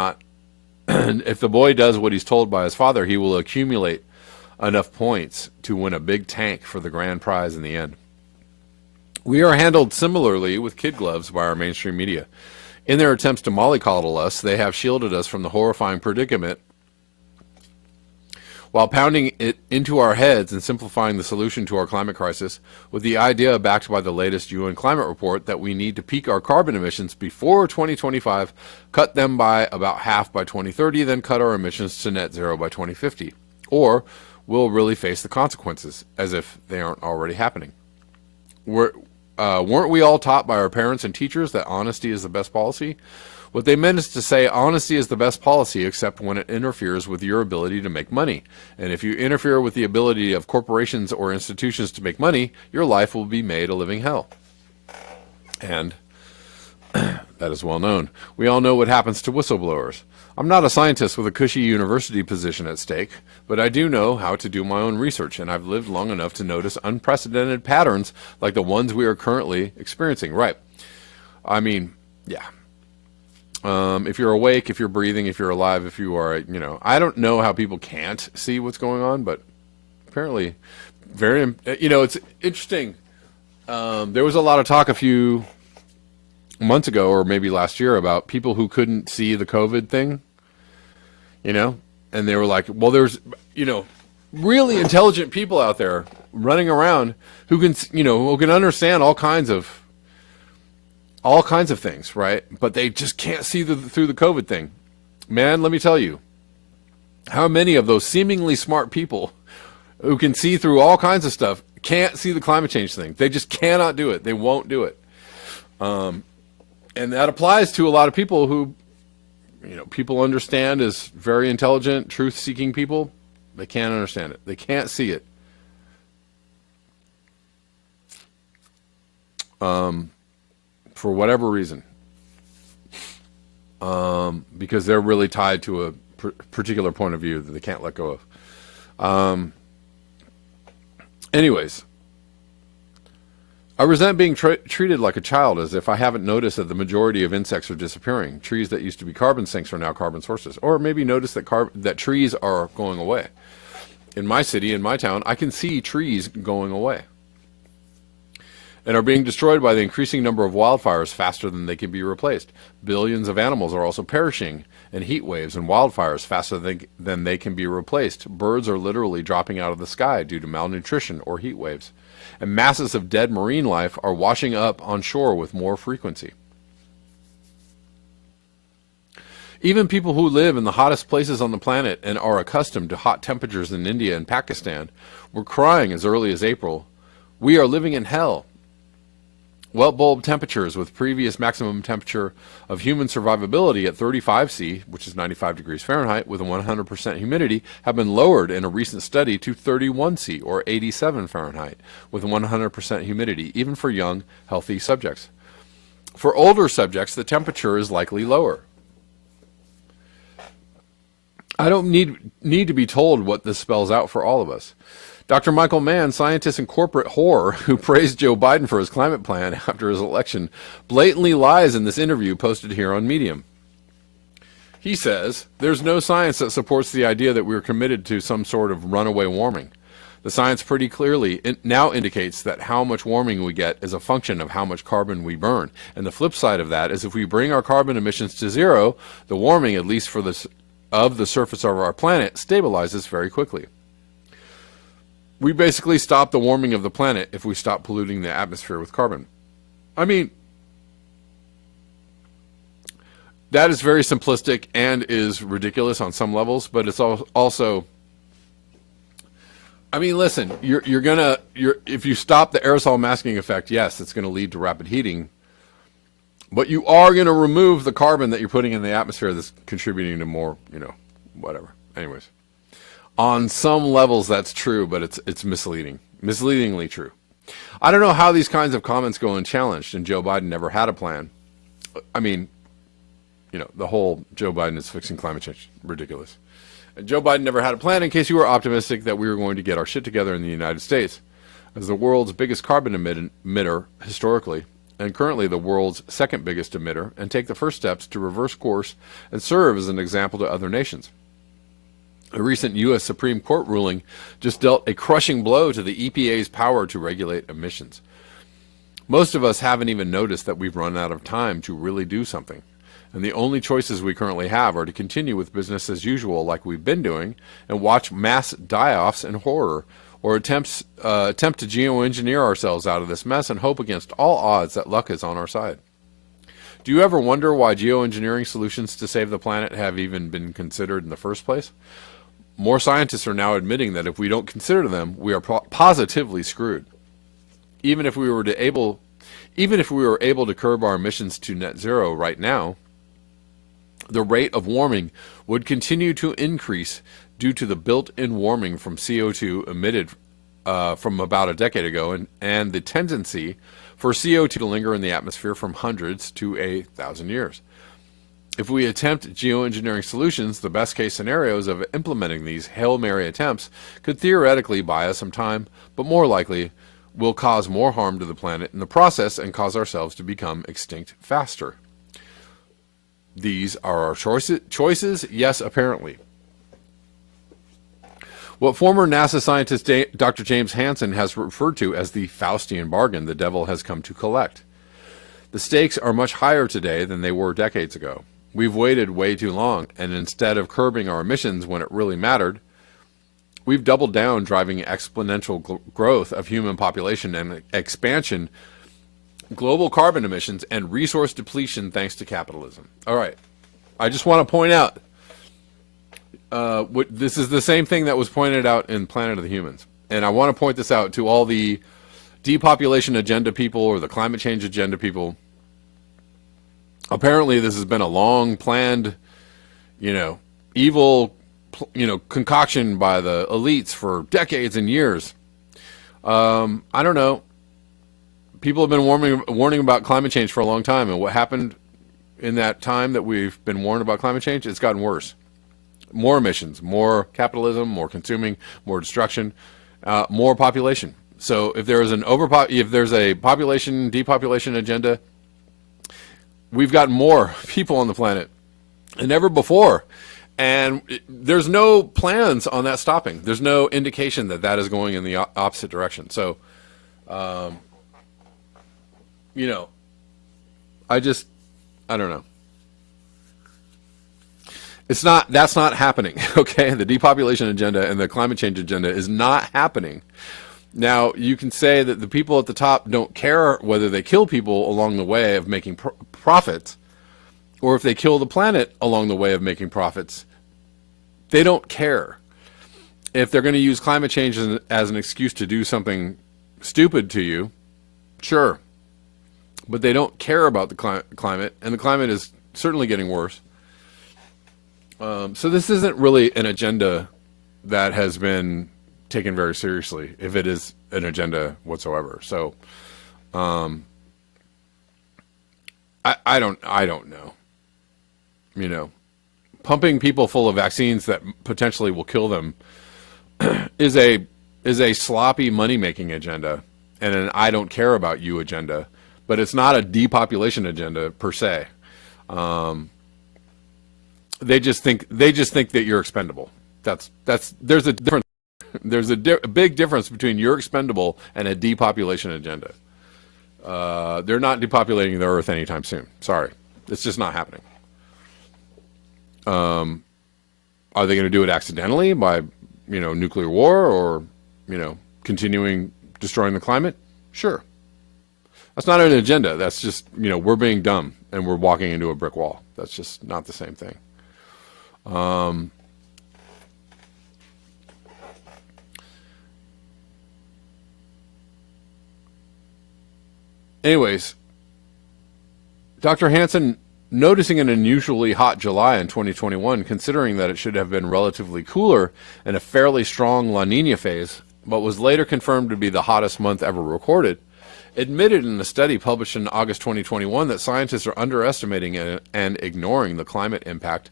what he's told by his father, he will accumulate enough points to win a big tank for the grand prize in the end. We are handled similarly with kid gloves by our mainstream media. In their attempts to mollycoddle us, they have shielded us from the horrifying predicament while pounding it into our heads and simplifying the solution to our climate crisis with the idea backed by the latest UN climate report that we need to peak our carbon emissions before 2025, cut them by about half by 2030, then cut our emissions to net zero by 2050. Or we'll really face the consequences, as if they aren't already happening. Weren't we all taught by our parents and teachers that honesty is the best policy? What they meant is to say honesty is the best policy except when it interferes with your ability to make money. And if you interfere with the ability of corporations or institutions to make money, your life will be made a living hell. And that is well known. We all know what happens to whistleblowers. I'm not a scientist with a cushy university position at stake, but I do know how to do my own research, and I've lived long enough to notice unprecedented patterns like the ones we are currently experiencing. Right. I mean, yeah. If you're awake, if you're breathing, if you're alive, if you are, I don't know how people can't see what's going on, but apparently it's interesting. There was a lot of talk a few months ago, or maybe last year, about people who couldn't see the COVID thing, and they were like, well, there's, really intelligent people out there running around who can understand all kinds of things, right? But they just can't see through the COVID thing. Man, let me tell you, how many of those seemingly smart people who can see through all kinds of stuff can't see the climate change thing? They just cannot do it. They won't do it. And that applies to a lot of people who, people understand as very intelligent, truth-seeking people. They can't understand it. They can't see it. For whatever reason. because they're really tied to a particular point of view that they can't let go of. Anyways, I resent being treated like a child, as if I haven't noticed that the majority of insects are disappearing. Trees that used to be carbon sinks are now carbon sources. Or maybe notice that trees are going away. In my city, in my town, I can see trees going away and are being destroyed by the increasing number of wildfires faster than they can be replaced. Billions of animals are also perishing in heat waves and wildfires faster than they can be replaced. Birds are literally dropping out of the sky due to malnutrition or heat waves. And masses of dead marine life are washing up on shore with more frequency. Even people who live in the hottest places on the planet and are accustomed to hot temperatures in India and Pakistan were crying as early as April, "We are living in hell." Wet bulb temperatures with previous maximum temperature of human survivability at 35 C, which is 95 degrees Fahrenheit, with a 100% humidity, have been lowered in a recent study to 31 C, or 87 Fahrenheit, with 100% humidity, even for young, healthy subjects. For older subjects, the temperature is likely lower. I don't need to be told what this spells out for all of us. Dr. Michael Mann, scientist and corporate whore who praised Joe Biden for his climate plan after his election, blatantly lies in this interview posted here on Medium. He says, "There's no science that supports the idea that we're committed to some sort of runaway warming. The science pretty clearly now indicates that how much warming we get is a function of how much carbon we burn. And the flip side of that is if we bring our carbon emissions to zero, the warming, at least for of the surface of our planet, stabilizes very quickly. We basically stop the warming of the planet if we stop polluting the atmosphere with carbon." I mean, that is very simplistic and is ridiculous on some levels, but it's also, I mean, listen, if you stop the aerosol masking effect, yes, it's going to lead to rapid heating, but you are going to remove the carbon that you're putting in the atmosphere that's contributing to more, whatever. Anyways, on some levels that's true, but it's misleadingly true. I don't know how these kinds of comments go unchallenged, and Joe Biden never had a plan. I mean, the whole Joe Biden is fixing climate change, ridiculous. And Joe Biden never had a plan, in case you were optimistic that we were going to get our shit together in the United States. As the world's biggest carbon emitter historically, and currently the world's second biggest emitter, and take the first steps to reverse course and serve as an example to other nations. A recent U.S. Supreme Court ruling just dealt a crushing blow to the EPA's power to regulate emissions. Most of us haven't even noticed that we've run out of time to really do something. And the only choices we currently have are to continue with business as usual like we've been doing and watch mass die-offs in horror, or attempt to geoengineer ourselves out of this mess and hope against all odds that luck is on our side. Do you ever wonder why geoengineering solutions to save the planet have even been considered in the first place? More scientists are now admitting that if we don't consider them, we are positively screwed. Even if we were able to curb our emissions to net zero right now, the rate of warming would continue to increase due to the built-in warming from CO2 emitted from about a decade ago, and the tendency for CO2 to linger in the atmosphere from hundreds to 1,000 years. If we attempt geoengineering solutions, the best-case scenarios of implementing these Hail Mary attempts could theoretically buy us some time, but more likely will cause more harm to the planet in the process and cause ourselves to become extinct faster. These are our choices? Yes, apparently. What former NASA scientist Dr. James Hansen has referred to as the Faustian Bargain the devil has come to collect. The stakes are much higher today than they were decades ago. We've waited way too long, and instead of curbing our emissions when it really mattered, we've doubled down, driving exponential growth of human population and expansion, global carbon emissions, and resource depletion thanks to capitalism. All right. I just want to point out, this is the same thing that was pointed out in Planet of the Humans. And I want to point this out to all the depopulation agenda people or the climate change agenda people. Apparently this has been a long planned, evil, concoction by the elites for decades and years. I don't know. People have been warning about climate change for a long time, and what happened in that time that we've been warned about climate change, it's gotten worse. More emissions, more capitalism, more consuming, more destruction, more population. So if there is if there's a population depopulation agenda, we've got more people on the planet than ever before. And there's no plans on that stopping. There's no indication that that is going in the opposite direction. So, you know, I don't know. That's not happening, okay? The depopulation agenda and the climate change agenda is not happening. Now, you can say that the people at the top don't care whether they kill people along the way of making profits, or if they kill the planet along the way of making profits. They don't care. If they're going to use climate change as an excuse to do something stupid to you, sure. But they don't care about the climate, and the climate is certainly getting worse. So this isn't really an agenda that has been taken very seriously, if it is an agenda whatsoever. So I don't know. You know, pumping people full of vaccines that potentially will kill them is a sloppy money-making agenda and an I don't care about you agenda, but it's not a depopulation agenda per se. They just think that you're expendable. There's a difference. There's a big difference between you're expendable and a depopulation agenda. They're not depopulating the earth anytime soon. Sorry, it's just not happening. Are they going to do it accidentally by, nuclear war or, continuing destroying the climate? Sure. That's not an agenda. That's just, we're being dumb and we're walking into a brick wall. That's just not the same thing. Anyways, Dr. Hansen, noticing an unusually hot July in 2021, considering that it should have been relatively cooler and a fairly strong La Nina phase, but was later confirmed to be the hottest month ever recorded, admitted in a study published in August 2021 that scientists are underestimating and ignoring the climate impact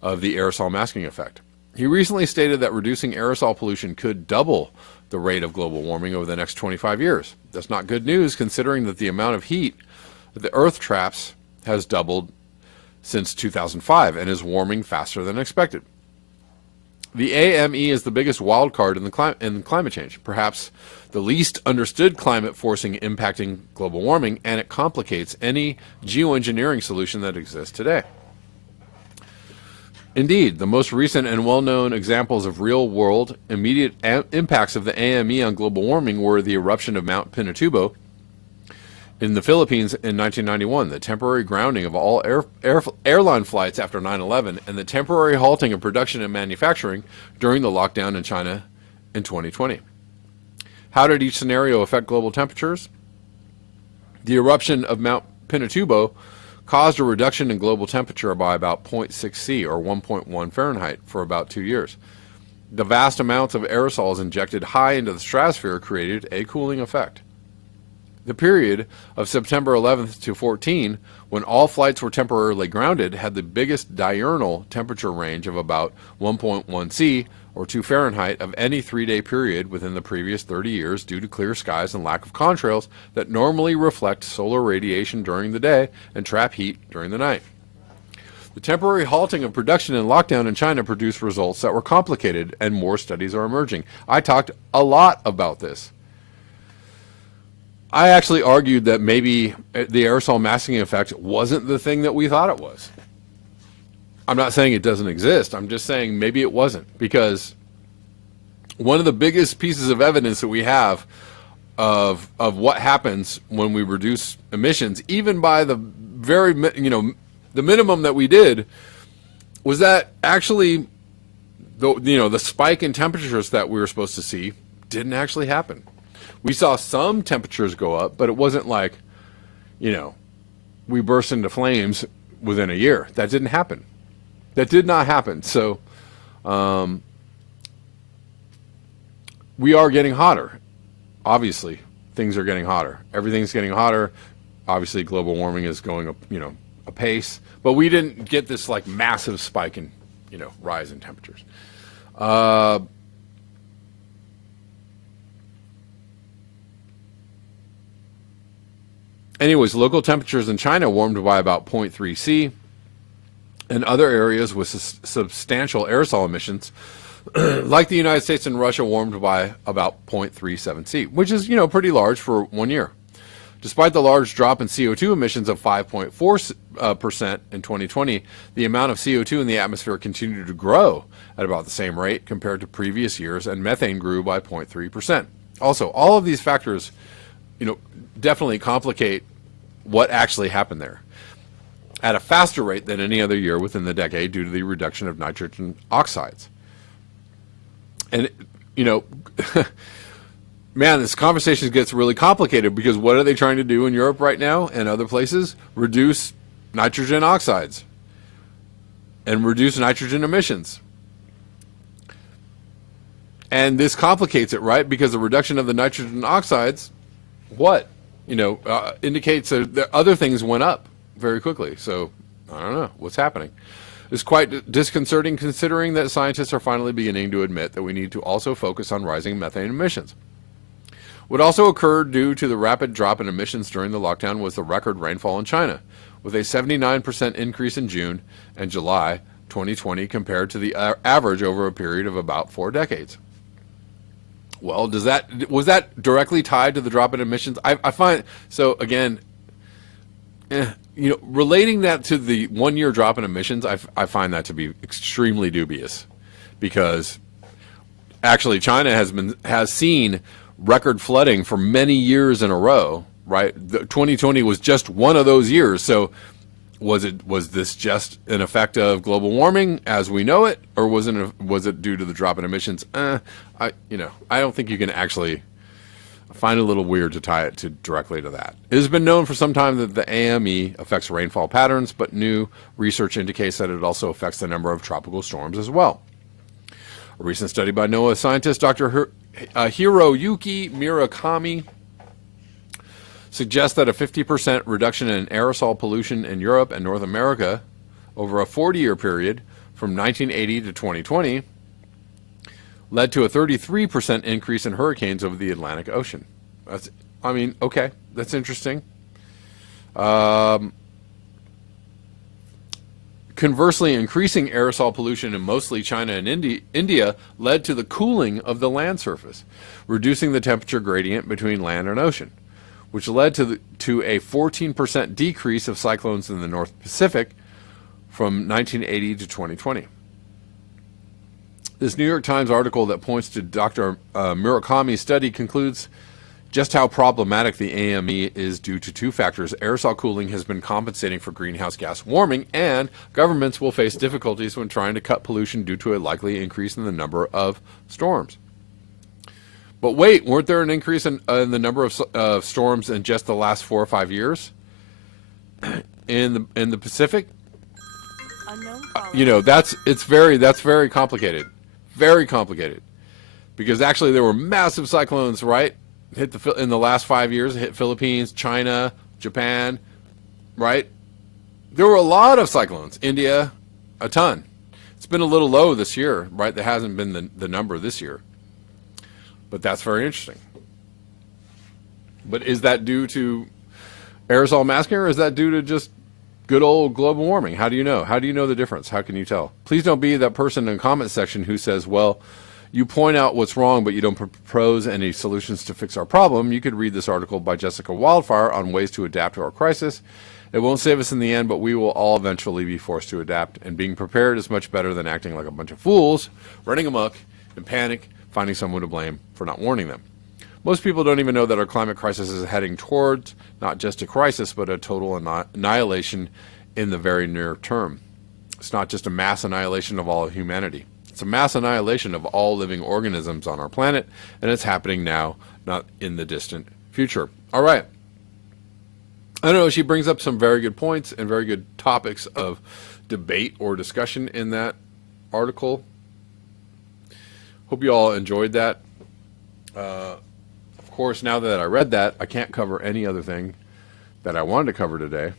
of the aerosol masking effect. He recently stated that reducing aerosol pollution could double the rate of global warming over the next 25 years. That's not good news, considering that the amount of heat that the Earth traps has doubled since 2005 and is warming faster than expected. The AME is the biggest wild card in climate change, perhaps the least understood climate forcing impacting global warming, and it complicates any geoengineering solution that exists today. Indeed, the most recent and well-known examples of real-world immediate impacts of the AME on global warming were the eruption of Mount Pinatubo in the Philippines in 1991, the temporary grounding of all airline flights after 9/11, and the temporary halting of production and manufacturing during the lockdown in China in 2020. How did each scenario affect global temperatures? The eruption of Mount Pinatubo caused a reduction in global temperature by about 0.6 C or 1.1 Fahrenheit for about 2 years. The vast amounts of aerosols injected high into the stratosphere created a cooling effect. The period of September 11th to 14, when all flights were temporarily grounded, had the biggest diurnal temperature range of about 1.1 C or 2 Fahrenheit of any 3-day period within the previous 30 years due to clear skies and lack of contrails that normally reflect solar radiation during the day and trap heat during the night. The temporary halting of production and lockdown in China produced results that were complicated, and more studies are emerging. I talked a lot about this. I actually argued that maybe the aerosol masking effect wasn't the thing that we thought it was. I'm not saying it doesn't exist. I'm just saying maybe it wasn't, because one of the biggest pieces of evidence that we have of what happens when we reduce emissions, even by the very, the minimum that we did, was that actually the spike in temperatures that we were supposed to see didn't actually happen. We saw some temperatures go up, but it wasn't like, we burst into flames within a year. That didn't happen. That did not happen. So we are getting hotter. Obviously, things are getting hotter. Everything's getting hotter. Obviously, global warming is going up, apace, but we didn't get this like massive spike in, rise in temperatures. Anyways, local temperatures in China warmed by about 0.3 C, and other areas with substantial aerosol emissions, like the United States and Russia, warmed by about 0.37 C, which is, pretty large for 1 year. Despite the large drop in CO2 emissions of 5.4% in 2020, the amount of CO2 in the atmosphere continued to grow at about the same rate compared to previous years, and methane grew by 0.3%. Also, all of these factors, definitely complicate what actually happened there at a faster rate than any other year within the decade due to the reduction of nitrogen oxides. And, man, this conversation gets really complicated because what are they trying to do in Europe right now and other places? Reduce nitrogen oxides and reduce nitrogen emissions. And this complicates it, right? Because the reduction of the nitrogen oxides, indicates that other things went up very quickly. So I don't know what's happening. It's quite disconcerting considering that scientists are finally beginning to admit that we need to also focus on rising methane emissions. What also occurred due to the rapid drop in emissions during the lockdown was the record rainfall in China, with a 79% increase in June and July 2020 compared to the average over a period of about 4 decades. Well, was that directly tied to the drop in emissions? I find, so again, relating that to the 1 year drop in emissions, I find that to be extremely dubious, because actually China has seen record flooding for many years in a row, right? 2020 was just one of those years. So was this just an effect of global warming as we know it, or was it due to the drop in emissions? I don't think you can actually find a little weird to tie it directly to that. It has been known for some time that the AME affects rainfall patterns, but new research indicates that it also affects the number of tropical storms as well. A recent study by NOAA scientist Dr. Hiroyuki Murakami suggests that a 50% reduction in aerosol pollution in Europe and North America over a 40-year period from 1980 to 2020 led to a 33% increase in hurricanes over the Atlantic Ocean. Okay, that's interesting. Conversely, increasing aerosol pollution in mostly China and India led to the cooling of the land surface, reducing the temperature gradient between land and ocean, which led to a 14% decrease of cyclones in the North Pacific from 1980 to 2020. This New York Times article that points to Dr. Murakami's study concludes just how problematic the AME is due to 2 factors. Aerosol cooling has been compensating for greenhouse gas warming, and governments will face difficulties when trying to cut pollution due to a likely increase in the number of storms. But wait, weren't there an increase in the number of storms in just the last 4 or 5 years in the Pacific? That's very complicated. Very complicated, because actually there were massive cyclones, right? In the last 5 years, hit Philippines, China, Japan, right? There were a lot of cyclones. India, a ton. It's been a little low this year, right? There hasn't been the number this year. But that's very interesting. But is that due to aerosol masking, or is that due to just good old global warming? How do you know? How do you know the difference? How can you tell? Please don't be that person in the comment section who says, well, you point out what's wrong, but you don't propose any solutions to fix our problem. You could read this article by Jessica Wildfire on ways to adapt to our crisis. It won't save us in the end, but we will all eventually be forced to adapt. And being prepared is much better than acting like a bunch of fools, running amok in panic, finding someone to blame for not warning them. Most people don't even know that our climate crisis is heading towards not just a crisis, but a total annihilation in the very near term. It's not just a mass annihilation of all of humanity. It's a mass annihilation of all living organisms on our planet, and it's happening now, not in the distant future. All right. I don't know, she brings up some very good points and very good topics of debate or discussion in that article. Hope you all enjoyed that. Of course, now that I read that, I can't cover any other thing that I wanted to cover today.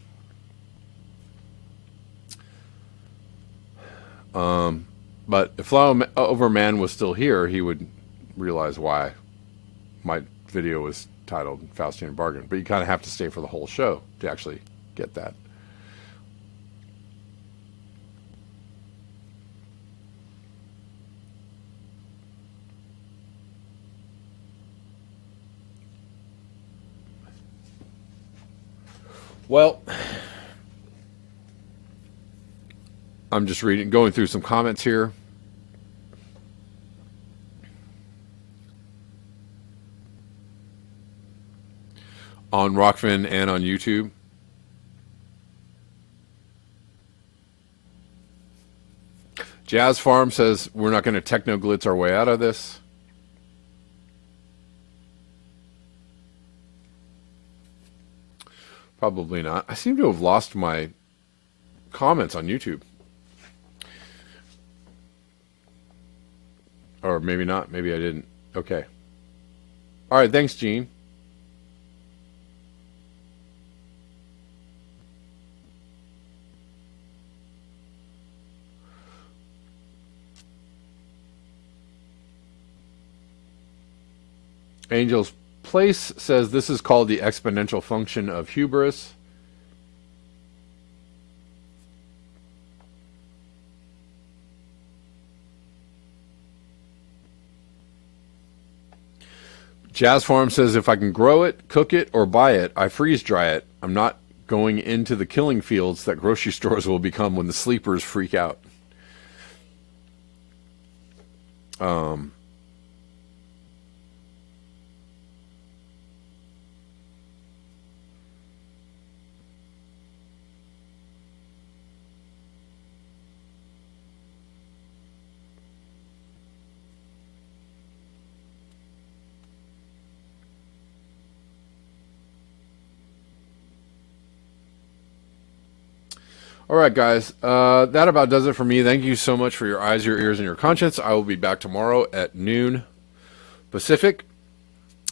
But if Flyover Man was still here, he would realize why my video was titled Faustian Bargain. But you kind of have to stay for the whole show to actually get that. Well, I'm just going through some comments here. On Rockfin and on YouTube. Jazz Farm says we're not going to techno-glitz our way out of this. Probably not. I seem to have lost my comments on YouTube. Or maybe not. Maybe I didn't. Okay. All right. Thanks, Gene. Angel's Place says this is called the exponential function of hubris. Jazz Farm says if I can grow it, cook it, or buy it, I freeze dry it. I'm not going into the killing fields that grocery stores will become when the sleepers freak out. All right, guys. That about does it for me. Thank you so much for your eyes, your ears, and your conscience. I will be back tomorrow at noon Pacific.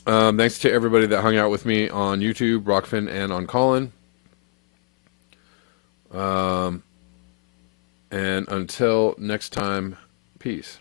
Thanks to everybody that hung out with me on YouTube, Rockfin, and on Callin. And until next time, peace.